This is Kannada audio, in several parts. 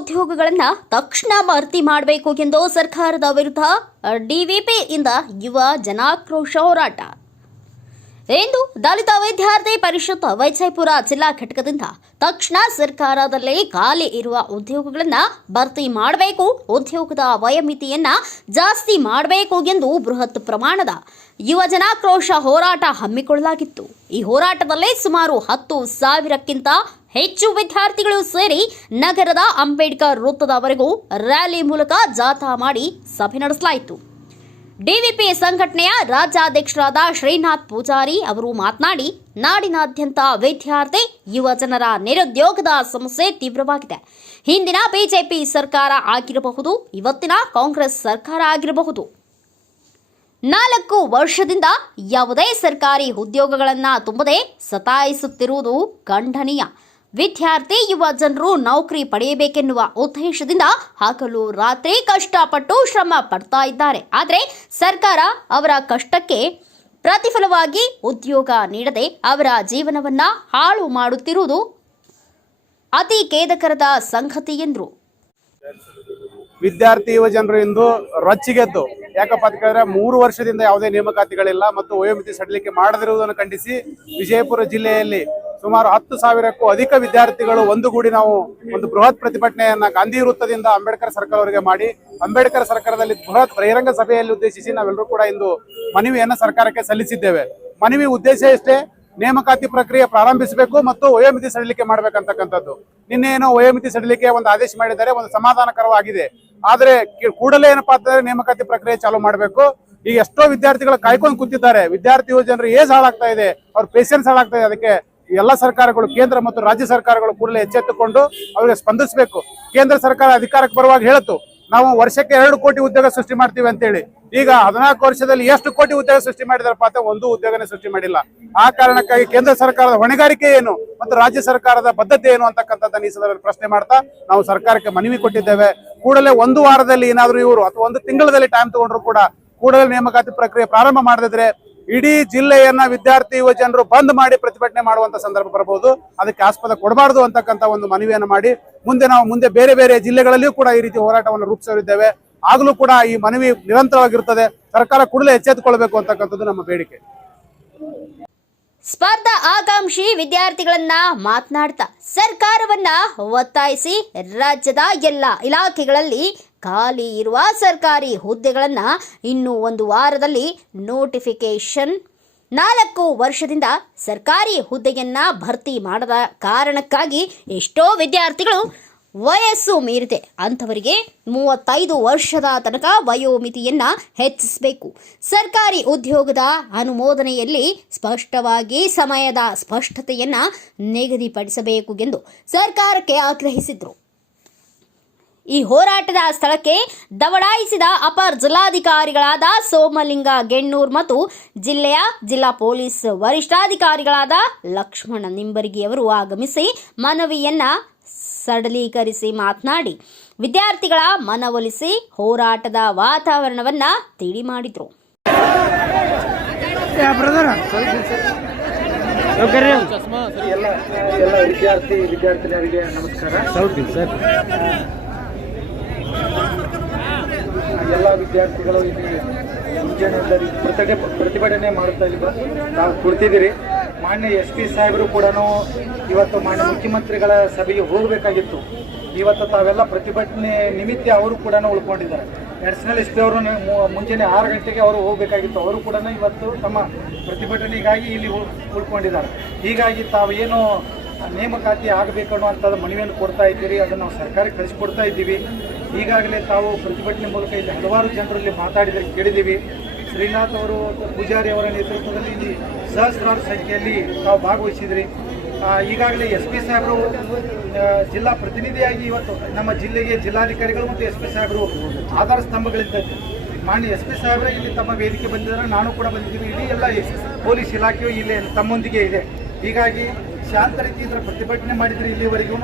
ಉದ್ಯೋಗಗಳನ್ನು ತಕ್ಷಣ ಭರ್ತಿ ಮಾಡಬೇಕು ಎಂದು ಸರ್ಕಾರದ ವಿರುದ್ಧ ಡಿವಿಪಿಯಿಂದ ಯುವ ಜನಾಕ್ರೋಶ ಹೋರಾಟ. ಇಂದು ದಲಿತ ವಿದ್ಯಾರ್ಥಿ ಪರಿಷತ್ ವಿಜಯಪುರ ಜಿಲ್ಲಾ ಘಟಕದಿಂದ ತಕ್ಷಣ ಸರ್ಕಾರದಲ್ಲಿ ಖಾಲಿ ಇರುವ ಉದ್ಯೋಗಗಳನ್ನು ಭರ್ತಿ ಮಾಡಬೇಕು, ಉದ್ಯೋಗದ ವಯೋಮಿತಿಯನ್ನು ಜಾಸ್ತಿ ಮಾಡಬೇಕು ಎಂದು ಬೃಹತ್ ಪ್ರಮಾಣದ ಯುವ ಜನಾಕ್ರೋಶ ಹೋರಾಟ ಹಮ್ಮಿಕೊಳ್ಳಲಾಗಿತ್ತು. ಈ ಹೋರಾಟದಲ್ಲಿ ಸುಮಾರು 10,000ಕ್ಕಿಂತ ಹೆಚ್ಚು ವಿದ್ಯಾರ್ಥಿಗಳು ಸೇರಿ ನಗರದ ಅಂಬೇಡ್ಕರ್ ವೃತ್ತದವರೆಗೂ ರ್ಯಾಲಿ ಮೂಲಕ ಜಾಥಾ ಮಾಡಿ ಸಭೆ ನಡೆಸಲಾಯಿತು. ಡಿವಿಪಿ ಸಂಘಟನೆಯ ರಾಜ್ಯಾಧ್ಯಕ್ಷರಾದ ಶ್ರೀನಾಥ್ ಪೂಜಾರಿ ಅವರು ಮಾತನಾಡಿ, ನಾಡಿನಾದ್ಯಂತ ವಿದ್ಯಾರ್ಥಿ ಯುವ ಜನರ ನಿರುದ್ಯೋಗದ ಸಮಸ್ಯೆ ತೀವ್ರವಾಗಿದೆ. ಹಿಂದಿನ ಬಿಜೆಪಿ ಸರ್ಕಾರ ಆಗಿರಬಹುದು, ಇವತ್ತಿನ ಕಾಂಗ್ರೆಸ್ ಸರ್ಕಾರ ಆಗಿರಬಹುದು, 4 ವರ್ಷದಿಂದ ಯಾವುದೇ ಸರ್ಕಾರಿ ಉದ್ಯೋಗಗಳನ್ನು ತುಂಬದೆ ಸತಾಯಿಸುತ್ತಿರುವುದು ಖಂಡನೀಯ. ವಿದ್ಯಾರ್ಥಿ ಯುವ ಜನರು ನೌಕರಿ ಪಡೆಯಬೇಕೆನ್ನುವ ಉದ್ದೇಶದಿಂದ ಹಗಲು ರಾತ್ರಿ ಕಷ್ಟಪಟ್ಟು ಶ್ರಮ ಪಡ್ತಾ ಇದ್ದಾರೆ. ಆದರೆ ಸರ್ಕಾರ ಅವರ ಕಷ್ಟಕ್ಕೆ ಪ್ರತಿಫಲವಾಗಿ ಉದ್ಯೋಗ ನೀಡದೆ ಅವರ ಜೀವನವನ್ನ ಹಾಳು ಮಾಡುತ್ತಿರುವುದು ಅತಿ ಖೇದಕರದ ಸಂಗತಿ ಎಂದರು. ವಿದ್ಯಾರ್ಥಿ ಯುವ ಜನರು ಇಂದು ರೊಚ್ಚಿಗೆದ್ದು, ಯಾಕಪ್ಪ ಅಂತ ಕೇಳಿದ್ರೆ 3 ವರ್ಷದಿಂದ ಯಾವುದೇ ನೇಮಕಾತಿಗಳಿಲ್ಲ ಮತ್ತು ವಯೋಮಿತಿ ಸಡಿಲಿಕೆ ಮಾಡದಿರುವುದನ್ನು ಖಂಡಿಸಿ ವಿಜಯಪುರ ಜಿಲ್ಲೆಯಲ್ಲಿ ಸುಮಾರು 10,000ಕ್ಕೂ ಅಧಿಕ ವಿದ್ಯಾರ್ಥಿಗಳು ಒಂದುಗೂಡಿ ನಾವು ಒಂದು ಬೃಹತ್ ಪ್ರತಿಭಟನೆಯನ್ನ ಗಾಂಧಿ ವೃತ್ತದಿಂದ ಅಂಬೇಡ್ಕರ್ ಸರ್ಕಲ್ವರೆಗೆ ಮಾಡಿ, ಅಂಬೇಡ್ಕರ್ ಸರ್ಕಾರದಲ್ಲಿ ಬೃಹತ್ ಬಹಿರಂಗ ಸಭೆಯಲ್ಲಿ ಉದ್ದೇಶಿಸಿ ನಾವೆಲ್ಲರೂ ಕೂಡ ಇಂದು ಮನವಿಯನ್ನು ಸರ್ಕಾರಕ್ಕೆ ಸಲ್ಲಿಸಿದ್ದೇವೆ. ಮನವಿ ಉದ್ದೇಶ ಇಷ್ಟೇ, ನೇಮಕಾತಿ ಪ್ರಕ್ರಿಯೆ ಪ್ರಾರಂಭಿಸಬೇಕು ಮತ್ತು ವಯೋಮಿತಿ ಸಡಿಲಿಕೆ ಮಾಡಬೇಕಂತಕ್ಕಂಥದ್ದು. ನಿನ್ನೇನು ವಯೋಮಿತಿ ಸಡಿಲಿಕೆ ಒಂದು ಆದೇಶ ಮಾಡಿದ್ದಾರೆ, ಒಂದು ಸಮಾಧಾನಕರವಾಗಿದೆ. ಆದರೆ ಕೂಡಲೇ ಏನಪ್ಪಾ ಅಂತಂದ್ರೆ ನೇಮಕಾತಿ ಪ್ರಕ್ರಿಯೆ ಚಾಲೂ ಮಾಡಬೇಕು. ಈಗ ಎಷ್ಟೋ ವಿದ್ಯಾರ್ಥಿಗಳು ಕಾಯ್ಕೊಂಡು ಕೂತಿದ್ದಾರೆ. ವಿದ್ಯಾರ್ಥಿ ಯುವ ಜನರು ಏಜ್ ಹಾಳಾಗ್ತಾ ಇದೆ, ಅವ್ರ ಪೇಷನ್ಸ್ ಹಾಳಾಗ್ತಾ ಇದೆ. ಅದಕ್ಕೆ ಎಲ್ಲ ಸರ್ಕಾರಗಳು, ಕೇಂದ್ರ ಮತ್ತು ರಾಜ್ಯ ಸರ್ಕಾರಗಳು ಕೂಡಲೇ ಎಚ್ಚೆತ್ತುಕೊಂಡು ಅವರಿಗೆ ಸ್ಪಂದಿಸಬೇಕು. ಕೇಂದ್ರ ಸರ್ಕಾರ ಅಧಿಕಾರಕ್ಕೆ ಬರುವಾಗ ಹೇಳಿತು, ನಾವು ವರ್ಷಕ್ಕೆ 2 ಕೋಟಿ ಉದ್ಯೋಗ ಸೃಷ್ಟಿ ಮಾಡ್ತೀವಿ ಅಂತೇಳಿ. ಈಗ 14 ವರ್ಷದಲ್ಲಿ ಎಷ್ಟು ಕೋಟಿ ಉದ್ಯೋಗ ಸೃಷ್ಟಿ ಮಾಡಿದಾರಪ್ಪ ಅಂತ ಒಂದು ಉದ್ಯೋಗನೇ ಸೃಷ್ಟಿ ಮಾಡಿಲ್ಲ. ಆ ಕಾರಣಕ್ಕಾಗಿ ಕೇಂದ್ರ ಸರ್ಕಾರದ ಹೊಣೆಗಾರಿಕೆ ಏನು ಮತ್ತು ರಾಜ್ಯ ಸರ್ಕಾರದ ಬದ್ಧತೆ ಏನು ಅಂತಕ್ಕಂಥದ್ದನ್ನು ಈ ಸಂದರ್ಭದಲ್ಲಿ ಪ್ರಶ್ನೆ ಮಾಡ್ತಾ ನಾವು ಸರ್ಕಾರಕ್ಕೆ ಮನವಿ ಕೊಟ್ಟಿದ್ದೇವೆ. ಕೂಡಲೇ 1 ವಾರದಲ್ಲಿ ಏನಾದರೂ ಇವರು ಅಥವಾ 1 ತಿಂಗಳಲ್ಲಿ ಟೈಮ್ ತಗೊಂಡ್ರು ಕೂಡ ಕೂಡಲೇ ನೇಮಕಾತಿ ಪ್ರಕ್ರಿಯೆ ಪ್ರಾರಂಭ ಮಾಡದಿದ್ರೆ ಇಡೀ ಜಿಲ್ಲೆಯನ್ನ ವಿದ್ಯಾರ್ಥಿ ಯುವ ಜನರು ಬಂದ್ ಮಾಡಿ ಪ್ರತಿಭಟನೆ ಮಾಡುವಂತ ಸಂದರ್ಭ ಬರಬಹುದು. ಅದಕ್ಕೆ ಆಸ್ಪದ ಕೊಡಬಾರದು ಅಂತಕ್ಕಂಥ ಒಂದು ಮನವಿಯನ್ನು ಮಾಡಿ ಮುಂದೆ ಬೇರೆ ಬೇರೆ ಜಿಲ್ಲೆಗಳಲ್ಲಿಯೂ ಕೂಡ ಈ ರೀತಿ ಹೋರಾಟವನ್ನು ರೂಪಿಸಲಿದ್ದೇವೆ. ಆಗಲೂ ಕೂಡ ಈ ಮನವಿ ನಿರಂತರವಾಗಿರುತ್ತದೆ. ಸರ್ಕಾರ ಕೂಡಲೇ ಎಚ್ಚೆತ್ತುಕೊಳ್ಬೇಕು ಅಂತಕ್ಕಂಥದ್ದು ನಮ್ಮ ಬೇಡಿಕೆ. ಸ್ಪರ್ಧಾ ಆಕಾಂಕ್ಷಿ ವಿದ್ಯಾರ್ಥಿಗಳನ್ನ ಮಾತನಾಡ್ತಾ ಸರ್ಕಾರವನ್ನ ಒತ್ತಾಯಿಸಿ ರಾಜ್ಯದ ಎಲ್ಲ ಇಲಾಖೆಗಳಲ್ಲಿ ಖಾಲಿ ಇರುವ ಸರ್ಕಾರಿ ಹುದ್ದೆಗಳನ್ನು ಇನ್ನು 1 ವಾರದಲ್ಲಿ ನೋಟಿಫಿಕೇಶನ್, 4 ವರ್ಷದಿಂದ ಸರ್ಕಾರಿ ಹುದ್ದೆಯನ್ನ ಭರ್ತಿ ಮಾಡದ ಕಾರಣಕ್ಕಾಗಿ ಎಷ್ಟೋ ವಿದ್ಯಾರ್ಥಿಗಳು ವಯಸ್ಸು ಮೀರಿದೆ, ಅಂಥವರಿಗೆ 35 ವರ್ಷದ ತನಕ ವಯೋಮಿತಿಯನ್ನ ಹೆಚ್ಚಿಸಬೇಕು. ಸರ್ಕಾರಿ ಉದ್ಯೋಗದ ಅನುಮೋದನೆಯಲ್ಲಿ ಸ್ಪಷ್ಟವಾಗಿ ಸಮಯದ ಸ್ಪಷ್ಟತೆಯನ್ನ ನಿಗದಿಪಡಿಸಬೇಕು ಎಂದು ಸರ್ಕಾರಕ್ಕೆ ಆಗ್ರಹಿಸಿದರು. ಈ ಹೋರಾಟದ ಸ್ಥಳಕ್ಕೆ ದವಡಾಯಿಸಿದ ಅಪರ ಜಿಲ್ಲಾಧಿಕಾರಿಗಳಾದ ಸೋಮಲಿಂಗ ಗೆಣ್ಣೂರ್ ಮತ್ತು ಜಿಲ್ಲಾ ಪೊಲೀಸ್ ವರಿಷ್ಠಾಧಿಕಾರಿಗಳಾದ ಲಕ್ಷ್ಮಣ ನಿಂಬರ್ಗಿ ಅವರು ಆಗಮಿಸಿ ಮನವಿಯನ್ನ ಸಡಲೀಕರಿಸಿ ಮಾತನಾಡಿ ವಿದ್ಯಾರ್ಥಿಗಳ ಮನವೊಲಿಸಿ ಹೋರಾಟದ ವಾತಾವರಣವನ್ನ ತಿಳಿ ಮಾಡಿದ್ರು. ವಿದ್ಯಾರ್ಥಿನಿಯರಿಗೆ ನಮಸ್ಕಾರ. ಎಲ್ಲ ವಿದ್ಯಾರ್ಥಿಗಳು ಇಲ್ಲಿ ಮುಂಜಾನೆ ಪ್ರತಿಭಟನೆ ಮಾಡುತ್ತಾ ನಾವು ಕುಳಿತಿದ್ದೀರಿ. ಮಾನ್ಯ SP ಸಾಹೇಬರು ಕೂಡ ಇವತ್ತು ಮಾನ್ಯ ಮುಖ್ಯಮಂತ್ರಿಗಳ ಸಭೆಗೆ ಹೋಗಬೇಕಾಗಿತ್ತು. ಇವತ್ತು ತಾವೆಲ್ಲ ಪ್ರತಿಭಟನೆ ನಿಮಿತ್ತ ಅವರು ಕೂಡ ಉಳ್ಕೊಂಡಿದ್ದಾರೆ. ಅಡಿಷನಲ್ SP ಅವರು ಮುಂಜಾನೆ 6 ಗಂಟೆಗೆ ಅವರು ಹೋಗಬೇಕಾಗಿತ್ತು. ಅವರು ಕೂಡ ಇವತ್ತು ತಮ್ಮ ಪ್ರತಿಭಟನೆಗಾಗಿ ಇಲ್ಲಿ ಉಳ್ಕೊಂಡಿದ್ದಾರೆ. ಹೀಗಾಗಿ ತಾವು ಏನು ನೇಮಕಾತಿ ಆಗಬೇಕು ಅನ್ನುವಂಥದ್ದು ಮನವಿಯನ್ನು ಕೊಡ್ತಾ ಇದ್ದೀರಿ, ಅದನ್ನು ನಾವು ಸರ್ಕಾರಕ್ಕೆ ಕಳಿಸಿಕೊಡ್ತಾ ಇದ್ದೀವಿ. ಈಗಾಗಲೇ ತಾವು ಪ್ರತಿಭಟನೆ ಮೂಲಕ ಇಲ್ಲಿ ಹಲವಾರು ಜನರಲ್ಲಿ ಮಾತಾಡಿದರೆ ಕೇಳಿದ್ದೀವಿ. ಶ್ರೀನಾಥ್ ಅವರು, ಪೂಜಾರಿ ಅವರ ನೇತೃತ್ವದಲ್ಲಿ ಇಲ್ಲಿ ಸಹಸ್ರಾರು ಸಂಖ್ಯೆಯಲ್ಲಿ ತಾವು ಭಾಗವಹಿಸಿದ್ರಿ. ಈಗಾಗಲೇ SP ಸಾಹೇಬರು ಜಿಲ್ಲಾ ಪ್ರತಿನಿಧಿಯಾಗಿ ಇವತ್ತು ನಮ್ಮ ಜಿಲ್ಲೆಗೆ ಜಿಲ್ಲಾಧಿಕಾರಿಗಳು ಮತ್ತು SP ಸಾಹೇಬರು ಆಧಾರ ಸ್ತಂಭಗಳಿದ್ದಂತೆ ಮಾನ್ಯ SP ಸಾಹೇಬರೇ ಇಲ್ಲಿ ತಮ್ಮ ವೇದಿಕೆ ಬಂದಿದ್ದಾರೆ, ನಾನು ಕೂಡ ಬಂದಿದ್ದೀವಿ. ಇಡೀ ಎಲ್ಲ ಪೊಲೀಸ್ ಇಲಾಖೆಯು ಇಲ್ಲಿ ತಮ್ಮೊಂದಿಗೆ ಇದೆ. ಹೀಗಾಗಿ ಶಾಂತ ರೀತಿಯಿಂದ ಪ್ರತಿಭಟನೆ ಮಾಡಿದರೆ ಇಲ್ಲಿವರೆಗೂ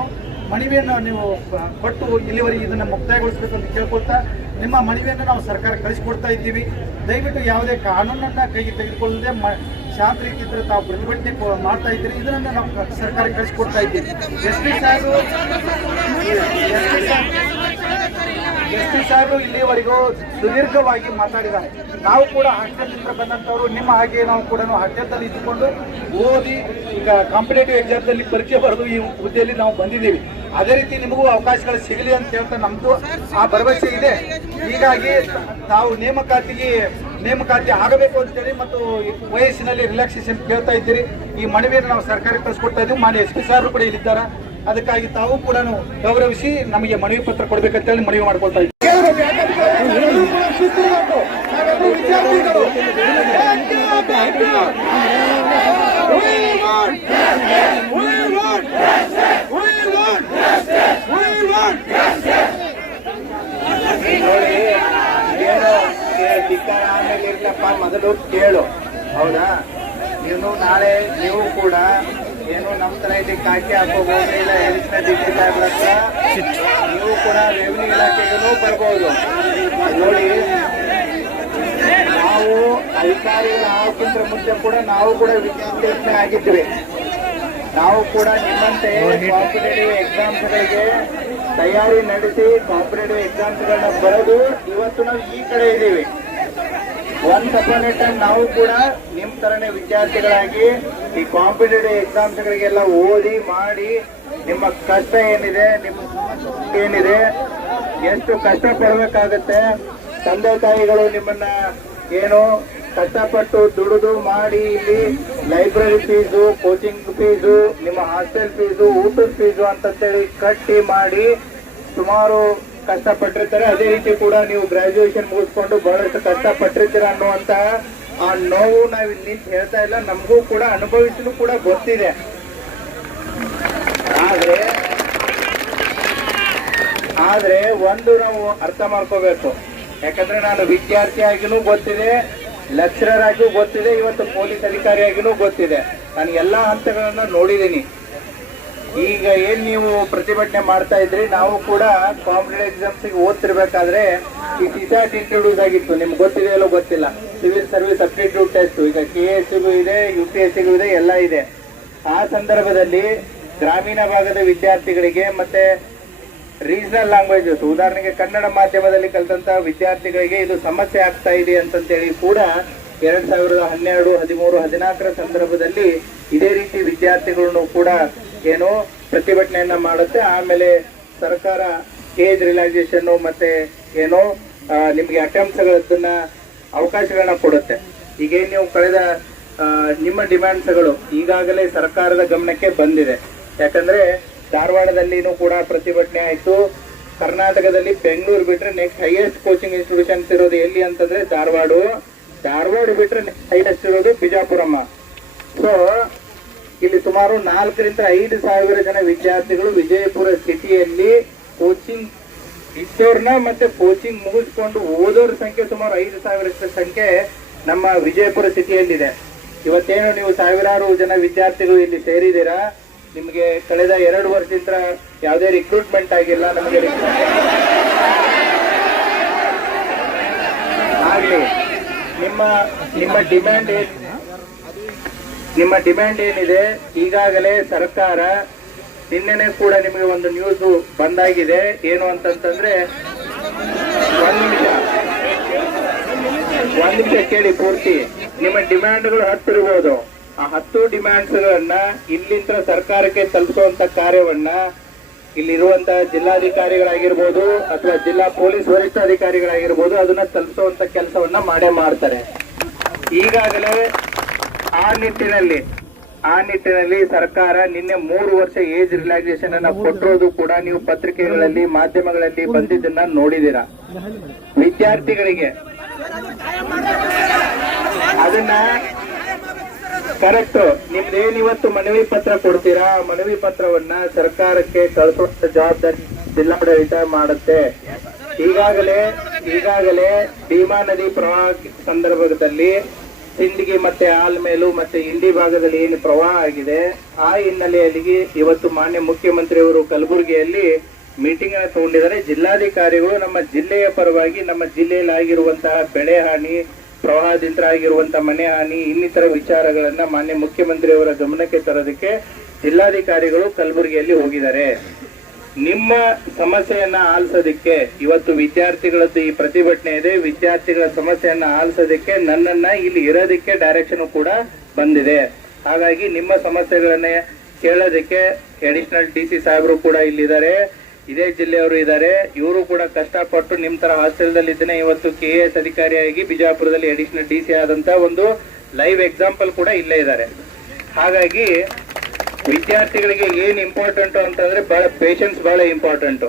ಮನವಿಯನ್ನು ನೀವು ಕೊಟ್ಟು ಇಲ್ಲಿವರೆಗೆ ಇದನ್ನು ಮುಕ್ತಾಯಗೊಳಿಸಬೇಕು ಅಂತ ಕೇಳ್ಕೊಳ್ತಾ ನಿಮ್ಮ ಮನವಿಯನ್ನು ನಾವು ಸರ್ಕಾರ ಕಳಿಸಿಕೊಡ್ತಾ ಇದ್ದೀವಿ. ದಯವಿಟ್ಟು ಯಾವುದೇ ಕಾನೂನನ್ನು ಕೈಗೆ ತೆಗೆದುಕೊಳ್ಳದೆ ಶಾಂತ ರೀತಿಯಿಂದ ತಾವು ಪ್ರತಿಭಟನೆ ಮಾಡ್ತಾ ಇದ್ದೀರಿ. ಇದನ್ನ ನಾವು ಸರ್ಕಾರಕ್ಕೆ ಕಳಿಸ್ಕೊಡ್ತಾ ಇದ್ದೀವಿ. ಎಸ್ ಪಿ ಸಾಹೇಬರು ಇಲ್ಲಿವರೆಗೂ ಸುದೀರ್ಘವಾಗಿ ಮಾತಾಡಿದ್ದಾರೆ. ನಾವು ಕೂಡ ಹಾಸ್ಟೆಲ್ನಿಂದ ಬಂದಂಥವ್ರು ನಿಮ್ಮ ಹಾಗೆ ನಾವು ಕೂಡ ಹಾಸ್ಟೆಲ್ದಲ್ಲಿ ಇದ್ದುಕೊಂಡು ಓದಿ ಈಗ ಕಾಂಪಿಟೇಟಿವ್ ಎಕ್ಸಾಮ್ದಲ್ಲಿ ಪರೀಕ್ಷೆ ಬರೆದು ಈ ಹುದ್ದೆಯಲ್ಲಿ ನಾವು ಬಂದಿದ್ದೀವಿ. ಅದೇ ರೀತಿ ನಿಮಗೂ ಅವಕಾಶಗಳು ಸಿಗಲಿ ಅಂತ ಹೇಳ್ತಾ ನಮ್ದು ಆ ಭರವಸೆ ಇದೆ. ಹೀಗಾಗಿ ತಾವು ನೇಮಕಾತಿ ಆಗಬೇಕು ಅಂತೇಳಿ ಮತ್ತು ವಯಸ್ಸಿನಲ್ಲಿ ರಿಲ್ಯಾಕ್ಸೇಷನ್ ಕೇಳ್ತಾ ಇದ್ದೀರಿ. ಈ ಮನವಿಯನ್ನು ನಾವು ಸರ್ಕಾರಕ್ಕೆ ಕಳಿಸ್ಕೊಡ್ತಾ ಇದ್ದೀವಿ. ಮಾನ್ಯ ಎಸ್ ಪಿ ಸಾಹೇಬರು ಕೂಡ ಇಲ್ಲಿದ್ದಾರೆ. ಅದಕ್ಕಾಗಿ ತಾವು ಕೂಡ ಗೌರವಿಸಿ ನಮಗೆ ಮನವಿ ಪತ್ರ ಕೊಡ್ಬೇಕಂತೇಳಿ ಮನವಿ ಮಾಡ್ಕೊಳ್ತಾ ಇದ್ದೀವಿ. ಆಮೇಲೆ ಇರ್ಲಪ್ಪ, ಮೊದಲು ಕೇಳು. ಹೌದಾ? ನೀವು ನಾಳೆ ನೀವು ಕೂಡ ಏನು ನಮ್ಮ ತರ ಇದಕ್ಕೆ ಕಾಕಿ ಹಾಕೋಬಹುದಿಲ್ಲ. ನೀವು ಕೂಡ ರೆವಿನ್ಯೂ ಇಲಾಖೆಗೂ ಬರ್ಬೋದು. ನೋಡಿ, ನಾವು ಅಧಿಕಾರಿಗಳಾಗೋಕ್ಕಿಂತ ಮುಂಚೆ ಕೂಡ ನಾವು ಕೂಡ ವಿದ್ಯಾರ್ಥಿ ಆಗಿದ್ವಿ. ನಾವು ಕೂಡ ನಿಮ್ಮಂತೆ ಕಾಂಪಿಟೇಟಿವ್ ಎಕ್ಸಾಮ್ಸ್ಗಳಿಗೆ ತಯಾರಿ ನಡೆಸಿ ಕಾಂಪಿಟೇಟಿವ್ ಎಕ್ಸಾಮ್ಸ್ಗಳನ್ನ ಬರೆದು ಇವತ್ತು ನಾವು ಈ ಕಡೆ ಇದ್ದೀವಿ. ಒನ್ಸ್ ಅಪಾನ್ ಎ ಟೈಮ್ ನಾವು ಕೂಡ ನಿಮ್ಮ ತರನೇ ವಿದ್ಯಾರ್ಥಿಗಳಾಗಿ ಈ ಕಾಂಪಿಟೇಟಿವ್ ಎಕ್ಸಾಮ್ಸ್ಗಳಿಗೆಲ್ಲ ಓದಿ ಮಾಡಿ ನಿಮ್ಮ ಕಷ್ಟ ಏನಿದೆ, ನಿಮ್ಮ ಏನಿದೆ, ಎಷ್ಟು ಕಷ್ಟ ಪಡಬೇಕಾಗತ್ತೆ. ತಂದೆ ತಾಯಿಗಳು ನಿಮ್ಮನ್ನ ಏನು ಕಷ್ಟಪಟ್ಟು ದುಡಿದು ಮಾಡಿ ಇಲ್ಲಿ ಲೈಬ್ರರಿ ಫೀಸು, ಕೋಚಿಂಗ್ ಫೀಸು, ನಿಮ್ಮ ಹಾಸ್ಟೆಲ್ ಫೀಸು, ಊಟದ ಫೀಸು ಅಂತೇಳಿ ಕಟ್ಟಿ ಮಾಡಿ ಸುಮಾರು ಕಷ್ಟಪಟ್ಟಿರ್ತಾರೆ. ಅದೇ ರೀತಿ ಕೂಡ ನೀವು ಗ್ರಾಜುಯೇಷನ್ ಮುಗಿಸ್ಕೊಂಡು ಬಹಳಷ್ಟು ಕಷ್ಟಪಟ್ಟಿರ್ತೀರ ಅನ್ನುವಂತ ಆ ನೋವು ನಾವು ಇಲ್ಲಿ ನಿಂತು ಹೇಳ್ತಾ ಇಲ್ಲ. ನಮಗೂ ಕೂಡ ಅನುಭವಿಸಲು ಕೂಡ ಗೊತ್ತಿದೆ. ಆದ್ರೆ ಒಂದು ನಾವು ಅರ್ಥ ಮಾಡ್ಕೋಬೇಕು. ಯಾಕಂದ್ರೆ ನಾನು ವಿದ್ಯಾರ್ಥಿಯಾಗಿನೂ ಗೊತ್ತಿದೆ, ಲೆಕ್ಚರರ್ ಆಗಿಯೂ ಗೊತ್ತಿದೆ, ಇವತ್ತು ಪೊಲೀಸ್ ಅಧಿಕಾರಿಯಾಗಿನೂ ಗೊತ್ತಿದೆ. ನಾನು ಎಲ್ಲಾ ಹಂತಗಳನ್ನ ನೋಡಿದ್ದೀನಿ. ಈಗ ಏನ್ ನೀವು ಪ್ರತಿಭಟನೆ ಮಾಡ್ತಾ ಇದ್ರಿ, ನಾವು ಕೂಡ ಕಾಂಪಿಟೇಟಿವ್ ಎಕ್ಸಾಮ್ಸ್ ಓದ್ತಿರ್ಬೇಕಾದ್ರೆ ಈ ಸಿಸಾಟ್ ಇಂಟ್ರೊಡ್ಯೂಸ್ ಆಗಿತ್ತು. ನಿಮ್ಗೆ ಗೊತ್ತಿದೆ ಎಲ್ಲೋ ಗೊತ್ತಿಲ್ಲ. ಸಿವಿಲ್ ಸರ್ವಿಸ್ ಅಪ್ಟಿಟ್ಯೂಡ್ ಟೆಸ್ಟ್ ಈಗ KSಗೂ ಇದೆ, UPSCಗೂ ಇದೆ, ಎಲ್ಲ ಇದೆ. ಆ ಸಂದರ್ಭದಲ್ಲಿ ಗ್ರಾಮೀಣ ಭಾಗದ ವಿದ್ಯಾರ್ಥಿಗಳಿಗೆ ಮತ್ತೆ ರೀಜನಲ್ ಲ್ಯಾಂಗ್ವೇಜಸ್, ಉದಾಹರಣೆಗೆ ಕನ್ನಡ ಮಾಧ್ಯಮದಲ್ಲಿ ಕಲಿತಂತಹ ವಿದ್ಯಾರ್ಥಿಗಳಿಗೆ ಇದು ಸಮಸ್ಯೆ ಆಗ್ತಾ ಇದೆ ಅಂತೇಳಿ ಕೂಡ 2012, 13, 14 ಸಂದರ್ಭದಲ್ಲಿ ಇದೇ ರೀತಿ ವಿದ್ಯಾರ್ಥಿಗಳನ್ನು ಕೂಡ ಏನು ಪ್ರತಿಭಟನೆಯನ್ನ ಮಾಡುತ್ತೆ. ಆಮೇಲೆ ಸರ್ಕಾರ ಏಜ್ ರಿಲ್ಯಾಕ್ಸೇಷನ್ ಮತ್ತೆ ಏನೋ ನಿಮ್ಗೆ ಅಟೆಂಪ್ಟ್ಸ್ಗಳನ್ನ ಅವಕಾಶಗಳನ್ನ ಕೊಡುತ್ತೆ. ಈಗ ನೀವು ಕಳೆದ ನಿಮ್ಮ ಡಿಮ್ಯಾಂಡ್ಸ್ಗಳು ಈಗಾಗಲೇ ಸರ್ಕಾರದ ಗಮನಕ್ಕೆ ಬಂದಿದೆ. ಯಾಕಂದ್ರೆ ಧಾರವಾಡದಲ್ಲಿನೂ ಕೂಡ ಪ್ರತಿಭಟನೆ ಆಯ್ತು. ಕರ್ನಾಟಕದಲ್ಲಿ ಬೆಂಗಳೂರು ಬಿಟ್ರೆ ನೆಕ್ಸ್ಟ್ ಹೈಯೆಸ್ಟ್ ಕೋಚಿಂಗ್ ಇನ್ಸ್ಟಿಟ್ಯೂಷನ್ಸ್ ಇರೋದು ಎಲ್ಲಿ ಅಂತಂದ್ರೆ ಧಾರವಾಡ ಬಿಟ್ರೆ ಹೈಯೆಸ್ಟ್ ಇರೋದು ಬಿಜಾಪುರಮ್ಮ. ಸೊ ಇಲ್ಲಿ ಸುಮಾರು 4,000 ರಿಂದ 5,000 ಜನ ವಿದ್ಯಾರ್ಥಿಗಳು ವಿಜಯಪುರ ಸಿಟಿಯಲ್ಲಿ ಕೋಚಿಂಗ್ ಇದ್ದವ್ರನ್ನ ಮತ್ತೆ ಕೋಚಿಂಗ್ ಮುಗಿಸ್ಕೊಂಡು ಓದೋರ ಸಂಖ್ಯೆ ಸುಮಾರು 5,000 ಸಂಖ್ಯೆ ನಮ್ಮ ವಿಜಯಪುರ ಸಿಟಿಯಲ್ಲಿದೆ. ಇವತ್ತೇನು ನೀವು ಸಾವಿರಾರು ಜನ ವಿದ್ಯಾರ್ಥಿಗಳು ಇಲ್ಲಿ ಸೇರಿದ್ದೀರಾ, ನಿಮ್ಗೆ ಕಳೆದ 2 ವರ್ಷದಿಂದ ಯಾವುದೇ ರಿಕ್ರೂಟ್ಮೆಂಟ್ ಆಗಿಲ್ಲ. ನಮಗೆ ಆಗ್ಲಿ ನಿಮ್ಮ ಡಿಮ್ಯಾಂಡ್ ಏನಿದೆ, ಈಗಾಗಲೇ ಸರ್ಕಾರ ನಿನ್ನೆನೆ ಕೂಡ ನಿಮಗೆ ಒಂದು ನ್ಯೂಸ್ ಬಂದಾಗಿದೆ. ಏನು ಅಂತಂತಂದ್ರೆ, ಒಂದ್ ನಿಮಿಷ ಕೇಳಿ ಪೂರ್ತಿ. ನಿಮ್ಮ ಡಿಮ್ಯಾಂಡ್ಗಳು 10 ಇರ್ಬೋದು. ಆ 10 ಡಿಮ್ಯಾಂಡ್ಸ್ಗಳನ್ನ ಇಲ್ಲಿಂದ ಸರ್ಕಾರಕ್ಕೆ ತಲುಪಿಸುವಂತ ಕಾರ್ಯವನ್ನ ಇಲ್ಲಿರುವಂತಹ ಜಿಲ್ಲಾಧಿಕಾರಿಗಳಾಗಿರ್ಬೋದು ಅಥವಾ ಜಿಲ್ಲಾ ಪೊಲೀಸ್ ವರಿಷ್ಠಾಧಿಕಾರಿಗಳಾಗಿರ್ಬೋದು ಅದನ್ನ ತಲುಪಿಸುವಂತ ಕೆಲಸವನ್ನ ಮಾಡ್ತಾರೆ. ಈಗಾಗಲೇ ಆ ನಿಟ್ಟಿನಲ್ಲಿ ಸರ್ಕಾರ ನಿನ್ನೆ 3 ವರ್ಷ ಏಜ್ ರಿಲ್ಯಾಕ್ಸೇಷನ್ ಅನ್ನ ಕೊಟ್ಟಿರೋದು ಕೂಡ ನೀವು ಪತ್ರಿಕೆಗಳಲ್ಲಿ ಮಾಧ್ಯಮಗಳಲ್ಲಿ ಬಂದಿದ್ದನ್ನ ನೋಡಿದೀರಾ. ವಿದ್ಯಾರ್ಥಿಗಳಿಗೆ ಅದನ್ನ ಕರೆಕ್ಟ್ ನಿಮ್ದೇನ್ ಇವತ್ತು ಮನವಿ ಪತ್ರ ಕೊಡ್ತೀರಾ, ಮನವಿ ಪತ್ರವನ್ನ ಸರ್ಕಾರಕ್ಕೆ ಕಳಿಸುವಂತ ಜವಾಬ್ದಾರಿ ಜಿಲ್ಲಾಡಳಿತ ಮಾಡುತ್ತೆ. ಈಗಾಗಲೇ ಭೀಮಾ ನದಿ ಪ್ರವಾಹ ಸಂದರ್ಭದಲ್ಲಿ ಸಿಂದಗಿ ಮತ್ತೆ ಆಲ್ಮೇಲು ಮತ್ತೆ ಇಂಡಿ ಭಾಗದಲ್ಲಿ ಏನು ಪ್ರವಾಹ ಆಗಿದೆ, ಆ ಹಿನ್ನೆಲೆಯಲ್ಲಿ ಇವತ್ತು ಮಾನ್ಯ ಮುಖ್ಯಮಂತ್ರಿಯವರು ಕಲಬುರಗಿಯಲ್ಲಿ ಮೀಟಿಂಗ್ ತಗೊಂಡಿದ್ದಾರೆ. ಜಿಲ್ಲಾಧಿಕಾರಿಗಳು ನಮ್ಮ ಜಿಲ್ಲೆಯ ಪರವಾಗಿ ನಮ್ಮ ಜಿಲ್ಲೆಯಲ್ಲಿ ಆಗಿರುವಂತಹ ಬೆಳೆ ಹಾನಿ ಪ್ರವಾಹದಿಂದಾಗಿರುವಂತ ಮನೆ ಹಾನಿ ಇನ್ನಿತರ ವಿಚಾರಗಳನ್ನ ಮಾನ್ಯ ಮುಖ್ಯಮಂತ್ರಿಯವರ ಗಮನಕ್ಕೆ ತರೋದಕ್ಕೆ ಜಿಲ್ಲಾಧಿಕಾರಿಗಳು ಕಲಬುರಗಿಯಲ್ಲಿ ಹೋಗಿದ್ದಾರೆ. ನಿಮ್ಮ ಸಮಸ್ಯೆಯನ್ನ ಆಲಿಸೋದಕ್ಕೆ ಇವತ್ತು ವಿದ್ಯಾರ್ಥಿಗಳದ್ದು ಈ ಪ್ರತಿಭಟನೆ ಇದೆ. ವಿದ್ಯಾರ್ಥಿಗಳ ಸಮಸ್ಯೆಯನ್ನ ಆಲಿಸೋದಕ್ಕೆ ನನ್ನನ್ನ ಇಲ್ಲಿ ಇರೋದಕ್ಕೆ ಡೈರೆಕ್ಷನ್ ಕೂಡ ಬಂದಿದೆ. ಹಾಗಾಗಿ ನಿಮ್ಮ ಸಮಸ್ಯೆಗಳನ್ನ ಕೇಳೋದಕ್ಕೆ ಅಡಿಷನಲ್ DC ಸಾಹೇಬರು ಕೂಡ ಇಲ್ಲಿದ್ದಾರೆ, ಇದೇ ಜಿಲ್ಲೆಯವರು ಇದ್ದಾರೆ. ಇವರು ಕೂಡ ಕಷ್ಟಪಟ್ಟು ನಿಮ್ ತರ ಹಾಸ್ಟೆಲ್ದಲ್ಲಿ ಇದ್ದೇನೆ ಇವತ್ತು KAS ಅಧಿಕಾರಿಯಾಗಿ ಬಿಜಾಪುರದಲ್ಲಿ ಅಡಿಷನಲ್ DC ಆದಂತ ಒಂದು ಲೈವ್ ಎಕ್ಸಾಂಪಲ್ ಕೂಡ ಇಲ್ಲೇ ಇದ್ದಾರೆ. ಹಾಗಾಗಿ ವಿದ್ಯಾರ್ಥಿಗಳಿಗೆ ಏನ್ ಇಂಪಾರ್ಟೆಂಟ್ ಅಂತಂದ್ರೆ ಬಹಳ ಪೇಷನ್ಸ್ ಬಹಳ ಇಂಪಾರ್ಟೆಂಟ್.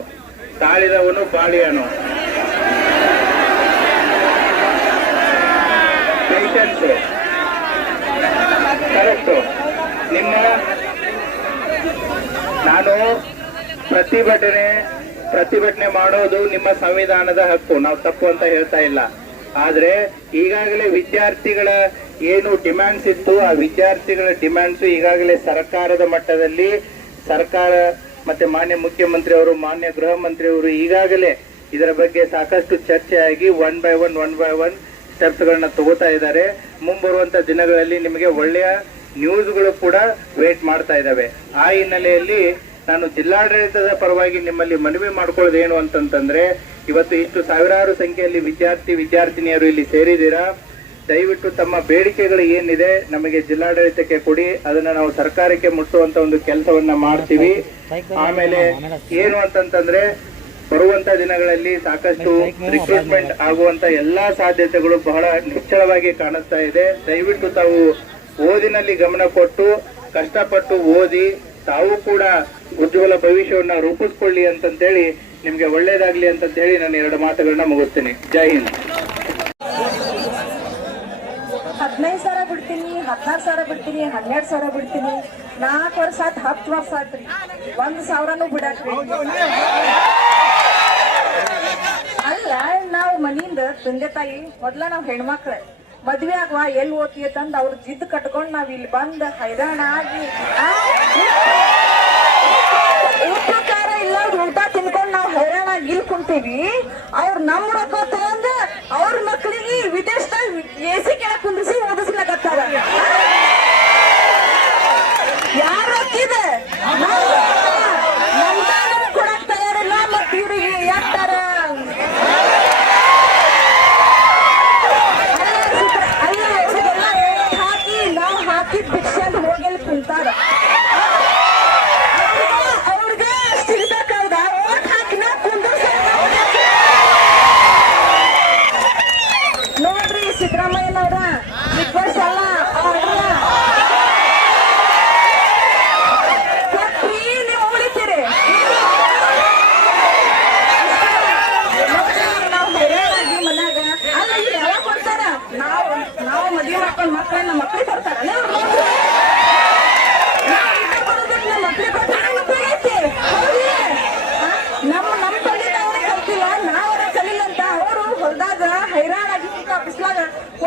ತಾಳಿದವನು ಬಾಳಿಯನು, ಪೇಷನ್ಸ್ ಕರೆಕ್ಟ್. ನಿಮ್ಮ ನಾನು ಪ್ರತಿಭಟನೆ ಮಾಡೋದು ನಿಮ್ಮ ಸಂವಿಧಾನದ ಹಕ್ಕು, ನಾವು ತಪ್ಪು ಅಂತ ಹೇಳ್ತಾ ಇಲ್ಲ. ಆದ್ರೆ ಈಗಾಗಲೇ ವಿದ್ಯಾರ್ಥಿಗಳ ಏನು ಡಿಮ್ಯಾಂಡ್ಸ್ ಇತ್ತು ಆ ವಿದ್ಯಾರ್ಥಿಗಳ ಡಿಮ್ಯಾಂಡ್ಸ್ ಈಗಾಗಲೇ ಸರ್ಕಾರದ ಮಟ್ಟದಲ್ಲಿ ಸರ್ಕಾರ ಮತ್ತೆ ಮಾನ್ಯ ಮುಖ್ಯಮಂತ್ರಿ ಅವರು ಮಾನ್ಯ ಗೃಹ ಮಂತ್ರಿ ಅವರು ಈಗಾಗಲೇ ಇದರ ಬಗ್ಗೆ ಸಾಕಷ್ಟು ಚರ್ಚೆಯಾಗಿ ಒನ್ ಬೈ ಒನ್ ಸ್ಟೆಪ್ಸ್ ಗಳನ್ನ ತಗೋತಾ ಇದ್ದಾರೆ. ಮುಂಬರುವಂತ ದಿನಗಳಲ್ಲಿ ನಿಮಗೆ ಒಳ್ಳೆಯ ನ್ಯೂಸ್ಗಳು ಕೂಡ ವೇಟ್ ಮಾಡ್ತಾ ಇದ್ದಾವೆ. ಆ ಹಿನ್ನೆಲೆಯಲ್ಲಿ ನಾನು ಜಿಲ್ಲಾಡಳಿತದ ಪರವಾಗಿ ನಿಮ್ಮಲ್ಲಿ ಮನವಿ ಮಾಡ್ಕೊಳ್ಳೋದು ಏನು ಅಂತಂತಂದ್ರೆ, ಇವತ್ತು ಇಷ್ಟು ಸಾವಿರಾರು ಸಂಖ್ಯೆಯಲ್ಲಿ ವಿದ್ಯಾರ್ಥಿನಿಯರು ಇಲ್ಲಿ ಸೇರಿದ್ದೀರಾ. ದಯವಿಟ್ಟು ತಮ್ಮ ಬೇಡಿಕೆಗಳು ಏನಿದೆ ನಮಗೆ ಜಿಲ್ಲಾಡಳಿತಕ್ಕೆ ಕೊಡಿ, ಅದನ್ನ ನಾವು ಸರ್ಕಾರಕ್ಕೆ ಮುಟ್ಟುವಂತ ಒಂದು ಕೆಲಸವನ್ನ ಮಾಡ್ತೀವಿ. ಆಮೇಲೆ ಏನು ಅಂತಂತಂದ್ರೆ ಬರುವಂತ ದಿನಗಳಲ್ಲಿ ಸಾಕಷ್ಟು ರಿಕ್ರೂಟ್ಮೆಂಟ್ ಆಗುವಂತ ಎಲ್ಲಾ ಸಾಧ್ಯತೆಗಳು ಬಹಳ ನಿಶ್ಚಳವಾಗಿ ಕಾಣಿಸ್ತಾ ಇದೆ. ದಯವಿಟ್ಟು ತಾವು ಓದಿನಲ್ಲಿ ಗಮನ ಕೊಟ್ಟು ಕಷ್ಟಪಟ್ಟು ಓದಿ ತಾವು ಕೂಡ ಉಜ್ವಲ ಭವಿಷ್ಯವನ್ನ ರೂಪಿಸ್ಕೊಳ್ಳಿ ಅಂತಂತೇಳಿ, ನಿಮ್ಗೆ ಒಳ್ಳೇದಾಗ್ಲಿ ಅಂತಂತೇಳಿ ನಾನು 2 ಮಾತುಗಳನ್ನ ಮುಗಿಸ್ತೀನಿ. ಜೈ ಹಿಂದ್. 15,000 ಬಿಡ್ತೀನಿ, 16,000 ಬಿಡ್ತೀನಿ, 12,000 ಬಿಡ್ತೀನಿ. 4 ವರ್ಷ ಆತ್, 10 ವರ್ಷ ಆತ್ರಿ, 1,000ನೂ ಬಿಡಾಕ್ರಿ. ಅಲ್ಲ, ನಾವು ಮನಿಯಿಂದ ತಂದೆ ತಾಯಿ ಮೊದ್ಲ ನಾವ್ ಹೆಣ್ಮಕ್ಳ ಮದ್ವೆ ಆಗುವ ಎಲ್ಲಿ ಓದ್ತೀಯ ತಂದ್ ಅವ್ರ ಜಿದ್ ಕಟ್ಕೊಂಡ್ ನಾವ್ ಇಲ್ಲಿ ಬಂದ್ ಹೈರಾಣ ಆಗಿ ಉಪಕಾರ ಇಲ್ಲ ಊಟ ತಿನ್ಕೊಂಡ್ ನಾವ್ ಹೈರಾಣ ಆಗಿ ಇಲ್ಲಿ ಕುಂತೀವಿ. ಅವ್ರ ನಮ್ ರೊಕ್ಕ ತಗೊಂಡ್ ಅವ್ರ ಮಕ್ಳಿಗೆ ವಿದೇಶದಾಗ AC ಕೆಳಗ್ ಕುಂದಿಸಿ ಓದಿಸ್ಲಕತ್ತಾರ. ಯಾರ ರೊಕ್ಕಿದೆ ನಮ್ದಾಗ ಕೊಡಕ್ ತಯಾರಿಲ್ಲ. ಮತ್ ಇವ್ರಿಗೆ ಯಾಕ್ತಾರ ಹಾಕಿ ನಾವ್ ಹಾಕಿದ್ ಭಿಕ್ಷೆ ಅಂತ ಹೋಗಿ ಕುಂತಾರ. ಅವ್ರಿಗೆ ಅಷ್ಟಿರ್ಬೇಕಾದ ಓಟ್ ಹಾಕಿ ನಾ ಕುಂದ್ರಸ ನೋಡ್ರಿ. ಸಿದ್ದರಾಮಯ್ಯನವ್ರ ರಿಕ್ವೆಸ್ಟ್ ಅಲ್ಲ, ಆರ್ಡರ್ ಕೊಟ್ರಿ ನೀವು ಉಳಿತೀರಿ. ನಾವು ಹೈರಾಣಾಗಿ ಮನ್ಯಾಗ ಅಲ್ಲ ಇಲ್ಲಿ ಯಾವಾಗ ಕೊಡ್ತಾರ? ನಾವು ಮದುವೆ ಮಾಡ್ಕೊಂಡ್ ಮಕ್ಕಳನ್ನ ಮಕ್ಳಿಗೆ ಕೊಡ್ತಾರ. ನಮ್ಮ ತಂದೆ ತಾವೇ ಕಲ್ತಿಲ್ಲ, ನಾವರ ಕಲಿಲ್ಲ ಅಂತ ಅವರು ಹೊರದಾಗ ಹೈರಾಣಾಗಿ ಬಿಸ್ಲಾಗ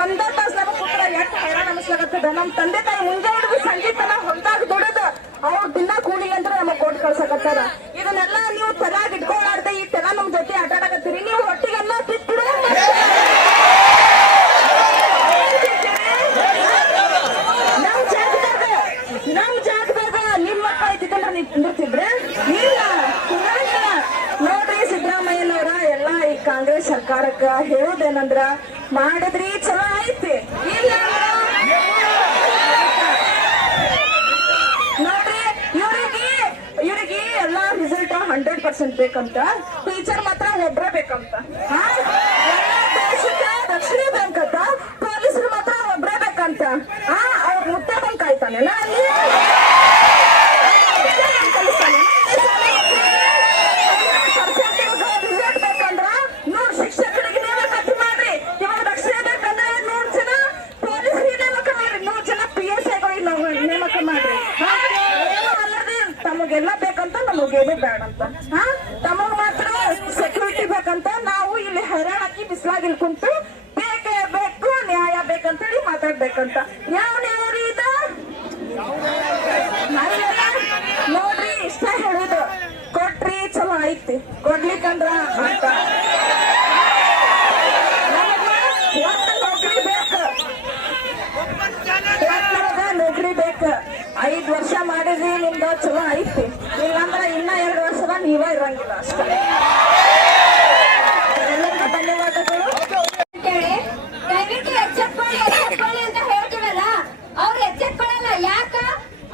1 ತಾಸು ಕೂತ್ರ ಎಷ್ಟು ಹೈರಾಣ ಅನಿಸ್ಲಾಗತ್ತದ. ನಮ್ ತಂದೆ ತಾಯಿ ಮುಂಜಾನೆ ಹಿಡಿದು ಸಂಜೆ ತನ ಹೊರದಾಗ ದುಡಿದ ಅವ್ರ ದಿನ ಕೂಲಿ ಅಂತ ನಮಗ್ ಕೊಟ್ಟು ಕಳ್ಸಕತ್ತಾರ. ಇದನ್ನೆಲ್ಲ ನೀವು ತಲಾಗ್ ಇಟ್ಕೊಳ್ಳಾರ್ದೆ ಈ ತರ ನಮ್ ಜೊತೆ ಆಟ ಆಡಕತ್ತೀರಿ. ನೀವು ಹೊಟ್ಟಿಗೆಲ್ಲ ತಿತ್ತಿಡು ನಮ್ ಜಾಗದಾಗ ನಿಮ್ ಮಕ್ಕಳ ಐತಿದ್ದಲ್ಲ ನೀವು ಕುಂದಿರ್ತಿದ್ರೆ ಇಲ್ಲ. ನೋಡ್ರಿ, ಸಿದ್ದರಾಮಯ್ಯನವ್ರ ಎಲ್ಲಾ ಈ ಕಾಂಗ್ರೆಸ್ ಸರ್ಕಾರಕ್ಕ ಹೇಳೋದೇನಂದ್ರ ಮಾಡಿದ್ರಿ ಚಲೋ ಐತಿ, ಇಲ್ಲ ನೋಡ್ರಿ ಇವ್ರಿಗೆ ಎಲ್ಲಾ ರಿಸಲ್ಟ್ 100% ಬೇಕಂತ, ಟೀಚರ್ ಮಾತ್ರ ಒಬ್ರೇ ಬೇಕಂತ. ದೇಶಕ್ಕೆ ರಕ್ಷಣೆ ಬೇಕಂತ, ಪೊಲೀಸರು ಮಾತ್ರ ಒಬ್ರೇ ಬೇಕಂತ. ಅವ್ರ ಮುದ್ದೆ ಬಂಕ್ ಆಯ್ತಾನೆ ಅಲ್ಲಿ ರಿಸಲ್ಟ್ ಬೇಕಂದ್ರ 100 ಶಿಕ್ಷಕರಿಗೆ ನೇಮಕಾತಿ ಮಾಡ್ರಿ. ಇವಾಗ ರಕ್ಷಣೆ ಬೇಕಂದ್ರೆ 100 ಜನ ಪೊಲೀಸರಿಗೆ ನೇಮಕ ಮಾಡ್ರಿ, 100 ಜನ PSIಗಳಿಗೆ ನೇಮಕ ಮಾಡ್ರಿ. ಏನು ಅಲ್ಲದೆ ತಮಗೆಲ್ಲ ಬೇಕಂತ ನಮಗೇನು ಬೇಡಂತ. ತಮಗ್ ಮಾತ್ರ ಸೆಕ್ಯೂರಿಟಿ ಬೇಕಂತ ನಾವು ಇಲ್ಲಿ ಹೈರಾಣ ಹಾಕಿ ಬಿಸ್ಲಾಗಿಲ್ ಕುಂತು ಬೇಕೇ ಬೇಕು ನ್ಯಾಯ ಬೇಕಂತೇಳಿ ಮಾತಾಡ್ಬೇಕಂತ. ಯಾವ ನ್ಯಾಯ ರೀ ಇದು? ನೋಡ್ರಿ, ಇಷ್ಟ ಹೇಳುದು ಕೊಟ್ರಿ ಚಲೋ ಐತಿ, ಕೊಡ್ಲಿಕ್ಕಂದ್ರ ಅಂತ ನೌಕರಿ ನಿಮ್ದು ಚಲೋ ಐತಿ, ಇಲ್ಲಾಂದ್ರೆ ಇನ್ನ 2 ವರ್ಷದ ನೀವೇ ಇರಂಗಿಲ್ಲ ಅಷ್ಟೇ. ಎಲ್ಲರಿಗೂ ಧನ್ಯವಾದಗಳು. ಅಂತೇಳಿ ದಯವಿಟ್ಟು ಎಚ್ಚೆತ್ಕೊಳ್ಳಿ ಅಂತ ಹೇಳ್ತೀವಲ್ಲ, ಅವ್ರು ಎಚ್ಚೆತ್ಕೊಳ್ಳಲ್ಲ. ಯಾಕ?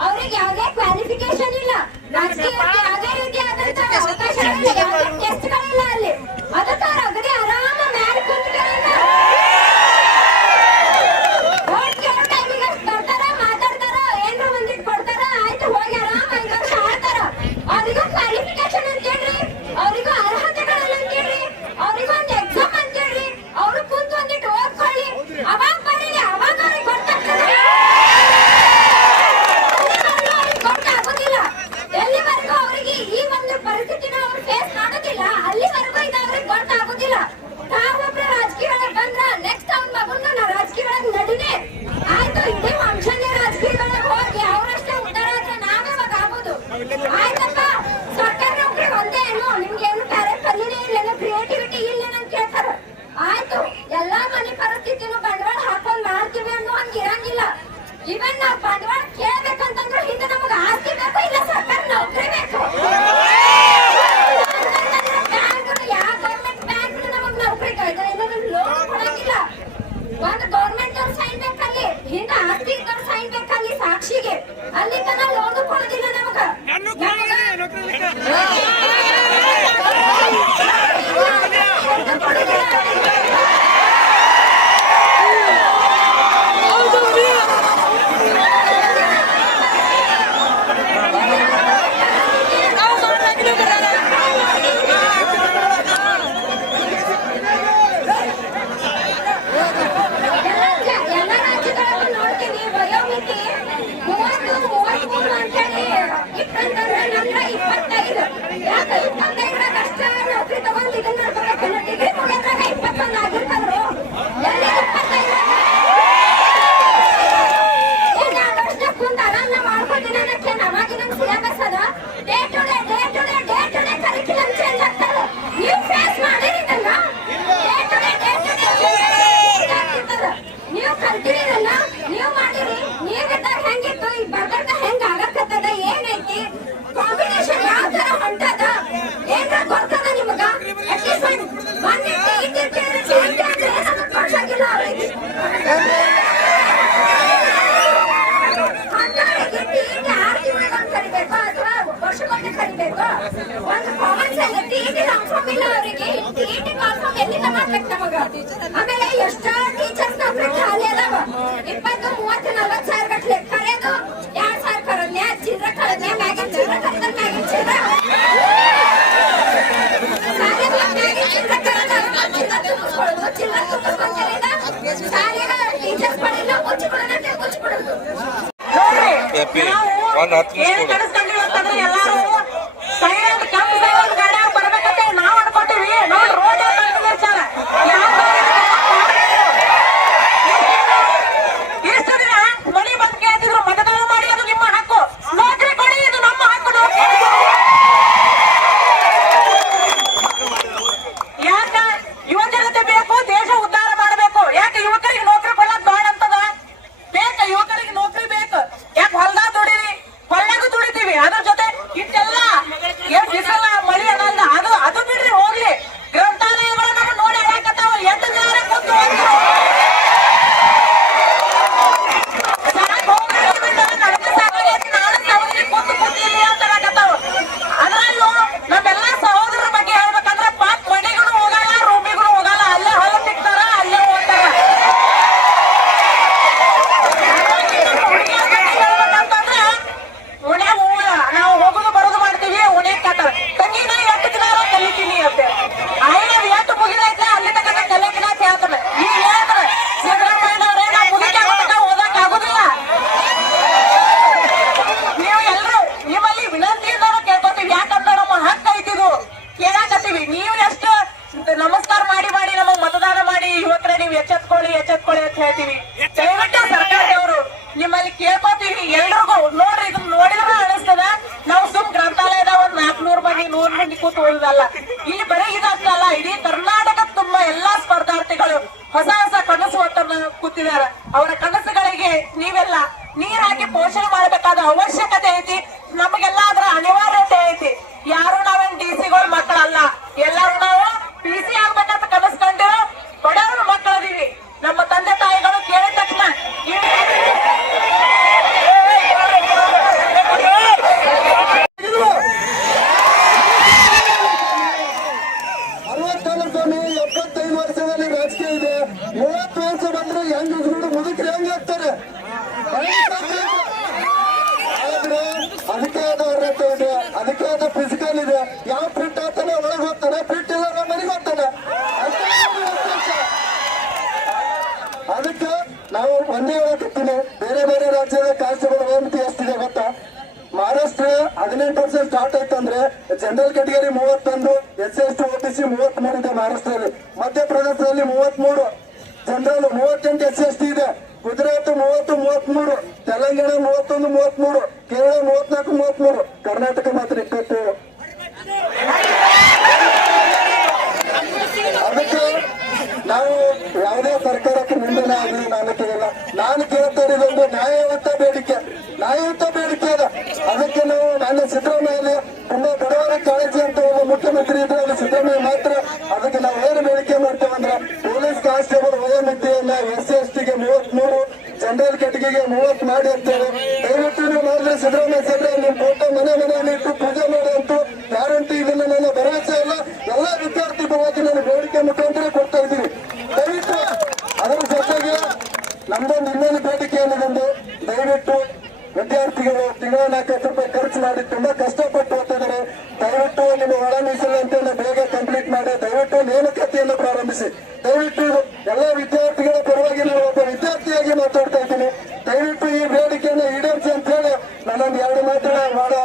ಅವ್ರಿಗೆ ಯಾವುದೇ ಕ್ವಾಲಿಫಿಕೇಶನ್ ಇಲ್ಲ, ರಾಜಕೀಯಕ್ಕೆ ಯಾವುದೇ ರೀತಿಯಾದಂತ ಅವಕಾಶಗಳಿಲ್ಲ, ಯಾವುದೇ ಟೆಸ್ಟ್ಗಳಿಲ್ಲ ಅಲ್ಲಿ. ಅದಕ್ಕೆ ಅವ್ರು ಅಗದಿ ಆರಾಮ ಮ್ಯಾಲ ಕುಂತ್ಕೊಳ್ಳೋದು. vote ಕೇಳೋ ಟೈಮಿಗೆ ಬರ್ತಾರ, ಮಾತಾಡ್ತಾರ, ಏನ್ರ ಒಂದಿಟ್ ಕೊಡ್ತಾರ, ಆಯ್ತು ಹೋಗಿ ಆರಾಮ 5 ವರ್ಷ ಆಡ್ತಾರ. ಅವ್ರಿಗೂ ಕ್ವಾಲಿಫಿಕೇಶನ್ ಅಂತ ಹೇಳ್ರಿ, ಅವ್ರಿಗೂ ಅರ್ಹತೆಗಳನ್ನ ಅಂತ ಹೇಳ್ರಿ, ಅವ್ರಿಗೂ ಒಂದು ಎಕ್ಸಾಮ್ ಅಂತ ಹೇಳ್ರಿ, ಅವ್ರು ಕುಂತು ಒಂದಿಟ್ಟು ಓದ್ಕೊಳ್ಳಿ, ಅವಾಗ ಬರೀರಿ, ಅವಾಗ ಅವ್ರಿಗೆ ಗೊತ್ತಾಗ್ತದೆ. ಗೊತ್ತಾಗೋದಿಲ್ಲ ಎಲ್ಲಿವರೆಗೂ ಅವರಿಗೆ ಈ ಒಂದು ಪರಿಸ್ಥಿತಿನ ಅವ್ರು ಫೇಸ್ ಮಾಡೋದಿಲ್ಲ, ಅಲ್ಲಿವರೆಗೂ ಇದು ಅವ್ರಿಗೆ ಗೊತ್ತಾಗೋದಿಲ್ಲ. ತಾವೊಬ್ರು ರಾಜಕೀಯ ಒಳಗೆ ಬಂದ್ರ ನೆಕ್ಸ್ಟ್ ಅವ್ನ ಮಗನ್ನ ನಾವು ರಾಜಕೀಯ ಒಳಗೆ ನಡಿನೇ ಆಯ್ತು, ಇದೇ ವಂಶನೇ ರಾಜಕೀಯಗಳಿಗೆ ಹೋಗಿ ಅವರಷ್ಟೇ ಉದ್ದಾರ ಆದ್ರೆ ನಾವೇ ಇವಾಗ ಆಗೋದು. ಆಯ್ತಪ್ಪ, ಸರ್ಕಾರ ನೌಕರಿ ಒಂದೇ ಏನು, ನಿಮ್ಗೆ ಏನು ಬೇರೆ ಕಲಿನೇ ಇಲ್ಲೇನೋ, ಕ್ರಿಯೇಟಿವಿಟಿ ಇಲ್ಲೇನೋ ಅಂತ ಕೇಳ್ತಾರ. ಆಯ್ತು, ಎಲ್ಲಾ ಮನೆ ಪರಿಸ್ಥಿತಿನೂ ಬಂಡವಾಳ ಹಾಕೊಂಡ್ ಮಾಡ್ತೀವಿ ಅನ್ನೋ ಹಂಗ ಇರಂಗಿಲ್ಲ. ಇವನ್ ನಾವು ಬಂಡವಾಳ ಕೇಳ್ಬೇಕಂತಂದ್ರೆ ಹಿಂದೆ ನಮಗ ಆಸ್ತಿ ಬೇಕು, ಇಲ್ಲ ಸರ್ಕಾರ ನೌಕರಿ ಬೇಕು. ಯಾವ ಗೌರ್ಮೆಂಟ್ ಬ್ಯಾಂಕ್ ನಮಗ್ ನೌಕರಿ ಲೋನ್ ಕೊಡಂಗಿಲ್ಲ. ಒಂದು ಗೌರ್ಮೆಂಟ್ ಅವ್ರ ಸೈನ್ ಬೇಕಲ್ಲಿ, ಹಿಂದೆ ಆಸ್ತಿ ಇದ್ದವ್ರ ಸೈನ್ ಬೇಕಲ್ಲಿ ಸಾಕ್ಷಿಗೆ, ಅಲ್ಲಿ ತನ ಲೋನ್ ಕೊಡೋದಿಲ್ಲ ನಮಗ. ಎಲ್ಲ ರಾಜ್ಯಗಳಲ್ಲೂ ನೋಡ್ತೀವಿ ವಯೋಮಿತಿ 30, 33 ಅಂತೇಳಿ ಇತ್ತಂತಂದ್ರೆ ನಮ್ಗೆ 25. ಯಾಕೆ 25 ಅಷ್ಟ ನೌಕರಿ ತಗೊಂಡು ಇದನ್ನ ಮಾಡ್ಬೇಕು? ಡಿಗ್ರಿ ಮುಗಿದ್ರಾಗ 21 ಆಗಿರ್ತಾರು. ಎಲ್ಲಿ 25? ಏನ್ 2 ವರ್ಷ ಕುಂತ ಆರಾಮ ಮಾಡ್ಕೊತೀನಿ ಅನ್ನಕ್ಕೆ ನವಾಗಿನ ಸಿಲೆಬಸ್ ಅದ. Day to day curriculum change ಆಗ್ತದೆ. ನೀವು ಫೇಸ್ ಮಾಡಿರಿ ಇದನ್ನ. ಡೇ ಟು ಡೇ ಆಗ್ತಿರ್ತದ. ನೀವು ಕಲ್ತಿರಿರಲ್ಲ, ನೀವು ಮಾಡಿರಿ. ನೀವಿದ್ದಾಗ ಹೆಂಗಿತ್ತು, ಈಗ ಬರ್ದಾಗ ಹೆಂಗ ಆಗತ್ತದ, ಏನೈತಿ ಕಾಂಬಿನೇಷನ್, ಯಾವ ತರ ಹೊಂಟದ, ಏನ್ರ ಗೊತ್ತದ ನಿಮಗ? ಅಟ್ಲೀಸ್ಟ್ ಒಂದ್ ಇಟ್ಟಿರ್ತೀರಿ ಚೇಂಜ್ ಆದ್ರೆ ನಮಗ್ ಕೊಡ್ಸಂಗಿಲ್ಲ ಅವ್ರಿಗೆ. ಅಂತವರಿಗೆ ಟಿಇಟಿ 6 ತಿಂಗಳಿಗೊಂದು ಕರಿಬೇಕು ಅಥವಾ ವರ್ಷಕ್ಕೊಮ್ಮೆ ಕರಿಬೇಕು. ಒಂದು ಕಾಮನ್ ಸೆನ್ಸ್ ಟಿಇಟಿ ಕನ್ಫರ್ಮ್ ಇಲ್ಲ ಅವರಿಗೆ. ಟಿಇಟಿ ಕನ್ಫರ್ಮ್ ಎಲ್ಲಿಂದ ಮಾಡ್ಬೇಕು ನಮಗ? ಆಮೇಲೆ ಎಷ್ಟೋ ಟೀಚರ್ಸ್ ನೌಕರಿ ಖಾಲಿ ಅದಾವ. 20, 30, 40 ಸಾವಿರ ಗಟ್ಲೆ ಕರೆಯೋದು, 2 ಸಾವಿರ ಕರೋದ್ನೆ, ಚಿಲ್ಲರೆ ಕರೋದ್ನೆ, ಮ್ಯಾಗಿನ ಚಿಲ್ಲರೆ ಕರೆದ್ರೆ ಮ್ಯಾಗಿನ ಚಿಲ್ಲರೆ ಟೀಚರ್ಸ್ ಪಡೆಯಲ್ಲ, ಮುಚ್ಚಿಬಿಡೋದಂತೆ ಮುಚ್ಚಿಬಿಡೋದು. ಏನ್ ಕಳಿಸ್ಕೊಂಡಿವಿ ಅಂತಂದ್ರೆ ಎಲ್ಲಾರು ಸೈಲೆಂಟ್ ಕೆಂಪು ಸೈಲೆಂಟ್ ಗಾಡಿಯಾಗ ಬರ್ಬೇಕಂತ ನಾವ್ ಅನ್ಕೊತೀವಿ. ನೋಡ್ ರೋಡ್ ನಿರ್ಚಾರ ಎಷ್ಟು ದಿನ ಮನಿ ಬಂದ್ ಕೇಳ್ತಿದ್ರು, ಮತದಾನ ಮಾಡಿ, ಅದು ನಿಮ್ಮ ಹಕ್ಕು, ನೌಕರಿ ಕೊಡಿ, ಇದು ನಮ್ಮ ಹಕ್ಕು. ಯಾಕ ಯುವ ಜನತೆ ಬೇಕು, ದೇಶ ಉದ್ಧಾರ ಮಾಡಬೇಕು. ಯಾಕೆ ಯುವಕರಿಗೆ ನೌಕರಿ ಕೊಡೋದ್ ಬೇಡ ಅಂತದ? ಬೇಕ, ಯುವಕರಿಗೆ ನೌಕರಿ ಬೇಕು. ಯಾಕೆ ಹೊಲ್ದಾಗ ದುಡಿರಿ, ಹೊಲ್ಲಾಗೂ ದುಡಿತೀವಿ, ಅದ್ರ ಜೊತೆ ಇಷ್ಟೆಲ್ಲ ಏನ್ ಬಿಸಲ ಮಳಿ ಅನ್ನಲ್ಲ, ಅದು ಬಿಡ್ರಿ ಹೋಗ್ಲಿ. ಗ್ರಂಥಾಲಯಗಳು ನಮ್ಮ ನೋಡಿ ಹೇಳಕತ್ತಾವ, 8 ಜನ ಕೂತು ಹೋಗ್ತಾರೆ. ಅದ್ರಲ್ಲೂ ನಮ್ಮೆಲ್ಲಾ ಸಹೋದರರ ಬಗ್ಗೆ ಹೇಳ್ಬೇಕಂದ್ರೆ ಪಾಕ್ ಮನೆಗೂ ಹೋಗಲ್ಲ, ರೂಮಿಗೂ ಹೋಗಲ್ಲ, ಅಲ್ಲೇ ಹೊಲ ಸಿಗ್ತಾರ, ಅಲ್ಲೇ ಹೋಗ್ತಾರ. ಹೇಳ್ಬೇಕಂತಂದ್ರೆ ಉಣ್ಯಾಗ ನಾವು ಹೋಗುದು ಬರೋದು ಮಾಡ್ತೀವಿ, ಉಣ್ಯಾಗ ಕಟ್ಟಾರ ತಂಗಿನ 8 ದಿನ ಕಲಿತೀನಿ ಅಂತ. ಐದು 8 ಮುಗಿದೈತೆ, ಅಲ್ಲಿ ತನಕ ಕಲಿಕಿನ ಹೇಳ್ತಾನೆ. ಈಗ ಹೇಳ್ತಾರೆ ಸಿದ್ದರಾಮಯ್ಯನವರೇ, ನಾವು ಮುಗಿಕ ಓದಕ್ ಆಗುದಿಲ್ಲ. ನೀವು ಎಲ್ರು ನಿಮ್ಮಲ್ಲಿ ವಿನಂತಿಯಿಂದಾನು ಕೇಳ್ಕೊತೀವಿ, ಯಾಕಂದ್ರೆ ನಮ್ಮ ಹಕ್ಕ ಐತಿದು ಕೇಳಾಕತ್ತೀವಿ. ನೀವು ಎಷ್ಟು ನಮಸ್ಕಾರ ಮಾಡಿ ನಮಗ್ ಮತದಾನ ಮಾಡಿ, ಯುವಕರೇ ನೀವು ಎಚ್ಚೆತ್ಕೊಳ್ಳಿ ಅಂತ ಹೇಳ್ತೀವಿ. ದಯವಿಟ್ಟು ಸರ್ಕಾರದವರು ನಿಮ್ಮಲ್ಲಿ ಕೇಳ್ಕೊತೀವಿ ಎಲ್ರಿಗೂ. ನೋಡ್ರಿ, ಇದನ್ನ ನೋಡಿದ್ರೆ ಅನಿಸ್ತದ ನಾವು ಸುಮ್ ಗ್ರಂಥಾಲಯದ 400 ಮಂದಿ 100 ಮಂದಿ ಕೂತು ಓದುದಲ್ಲ. ಇಲ್ಲಿ ಬರೀ ಇದಷ್ಟಲ್ಲ, ಇಡೀ ಕರ್ನಾಟಕ ತುಂಬಾ ಎಲ್ಲಾ ಸ್ಪರ್ಧಾರ್ಥಿಗಳು ಹೊಸ ಕನಸು ಹೊತ್ತನ್ನ ಕೂತಿದ್ದಾರೆ. ಅವರ ಕನಸುಗಳಿಗೆ ನೀವೆಲ್ಲ ನೀರ್ ಹಾಕಿ ಪೋಷಣೆ ಮಾಡಬೇಕಾದ ಅವಶ್ಯಕತೆ ಐತಿ. ರಾಜಕೀಯ ಇದೆ. 30 ವರ್ಷ ಬಂದ್ರೆ ಹೆಂಗಸ್ಗಳು ಮುದುಕರು ಹೆಂಗ್ ಆಗ್ತಾರೆ? ಆದ್ರೆ ಅದಕ್ಕೆ ಆದ ಅರ್ಹತೆ ಇದೆ, ಅದಕ್ಕೆ ಆದ ಫಿಸಿಕಲ್ ಇದೆ. ಯಾವ ಫಿಟ್ ಆಗ್ತಾನೆ ಒಳಗೆ ಹೋಗ್ತಾನೆ, ಫಿಟ್ ಇಲ್ಲ ಮನೆಗೆ ಹೋಗ್ತಾನೆ. ಅದಕ್ಕೆ ನಾವು ಒಂದೇ ಹೇಳಕತ್ತೀನಿ, ಬೇರೆ ಬೇರೆ ರಾಜ್ಯದ ಕಾನ್ಸ್ಟೇಬಲ್ OMT ಎಷ್ಟಿದೆ ಗೊತ್ತಾ? ಮಹಾರಾಷ್ಟ್ರ 18% ಸ್ಟಾರ್ಟ್ ಆಯ್ತಂದ್ರೆ ಜನರಲ್ ಕ್ಯಾಟಗರಿ 31, SC/ST OBC 33 ಇದೆ ಮಹಾರಾಷ್ಟ್ರದಲ್ಲಿ. ಮಧ್ಯಪ್ರದೇಶದಲ್ಲಿ 33, ಜನರಲ್ 38 SC/ST ಇದೆ. ಗುಜರಾತ್ 30, 33, ತೆಲಂಗಾಣ 31, 33, ಕೇರಳ 34, 33, ಕರ್ನಾಟಕ ಮಾತ್ರ 27. ಅದಕ್ಕೆ ನಾವು ಯಾವುದೇ ಸರ್ಕಾರಕ್ಕೆ ನಿಂದನೆ ಆಗಲಿ ನಾನು ಕೇಳಿಲ್ಲ. ನಾನು ಕೇಳ್ತಾ ಇರೋದೊಂದು ನ್ಯಾಯಯುತ ಬೇಡಿಕೆ ಅದ. ಅದಕ್ಕೆ ನಾವು ನನ್ನ ಸಿದ್ದರಾಮಯ್ಯ ತುಂಬಾ ಬಡವರ ಕಾಳಜಿ ಅಂತ ಒಬ್ಬ ಮುಖ್ಯಮಂತ್ರಿ ಇದ್ರೆ ಅದು ಸಿದ್ದರಾಮಯ್ಯ ಮಾತ್ರ. ಅದಕ್ಕೆ ನಾವು ಏನು ಬೇಡಿಕೆ ಮಾಡ್ತೇವಂದ್ರೆ ಪೊಲೀಸ್ ಕಾನ್ಸ್ಟೇಬಲ್ ವಯೋಮಿತಿಯನ್ನ SC/ST ಗೆ 33, ಜನರಲ್ ಕ್ಯಾಟಗರಿಗೆ 30 ಮಾಡಿ ಅಂತೇಳಿ ದಯವಿಟ್ಟು ನೀವು ಮಾಡಿದ್ರೆ ಸಿದ್ದರಾಮಯ್ಯ ಸಾಹೇಬ್ರೆ ನಿಮ್ಮ ಫೋಟೋ ಮನೆಯಲ್ಲಿ ಇಟ್ಟು ಪೂಜೆ ಮಾಡಿ ಅಂತೂ ಗ್ಯಾರಂಟಿ ಇದನ್ನ ನನ್ನ ಭರವಸೆ ಇಲ್ಲ. ಎಲ್ಲಾ ವಿದ್ಯಾರ್ಥಿ ಪರವಾಗಿ ನಾನು ಬೇಡಿಕೆ ಮುಖಾಂತರ ಕೊಡ್ತಾ ಇದ್ದೀನಿ. ದಯವಿಟ್ಟು ಅದರ ಜೊತೆಗೆ ನಮ್ದೊಂದು ಇನ್ನೊಂದು ಬೇಡಿಕೆ ಏನಿದೆ, ದಯವಿಟ್ಟು ವಿದ್ಯಾರ್ಥಿಗಳು ತಿಂಗಳ 4,000 ರೂಪಾಯಿ ಖರ್ಚು ಮಾಡಿ ತುಂಬಾ ಕಷ್ಟಪಟ್ಟು ಓದ್ತಿದ್ದಾರೆ. ದಯವಿಟ್ಟು ನಿಮ್ಮ ಒಳ ಮೀಸಲಂತೆಲ್ಲ ಬೇಗ ಕಂಪ್ಲೀಟ್ ಮಾಡಿ ದಯವಿಟ್ಟು ನೇಮಕಾತಿಯನ್ನು ಪ್ರಾರಂಭಿಸಿ. ದಯವಿಟ್ಟು ಎಲ್ಲ ವಿದ್ಯಾರ್ಥಿಗಳ ಪರವಾಗಿ ನಾನು ಒಬ್ಬ ವಿದ್ಯಾರ್ಥಿಯಾಗಿ ಮಾತಾಡ್ತಾ ಇದ್ದೀನಿ. ದಯವಿಟ್ಟು ಈ ಬೇಡಿಕೆಯನ್ನು ಈಡೇರಿಸಿ ಅಂತ ಹೇಳಿ ನಾನೊಂದು 2 ಮಾತನ್ನ ಮಾಡೋ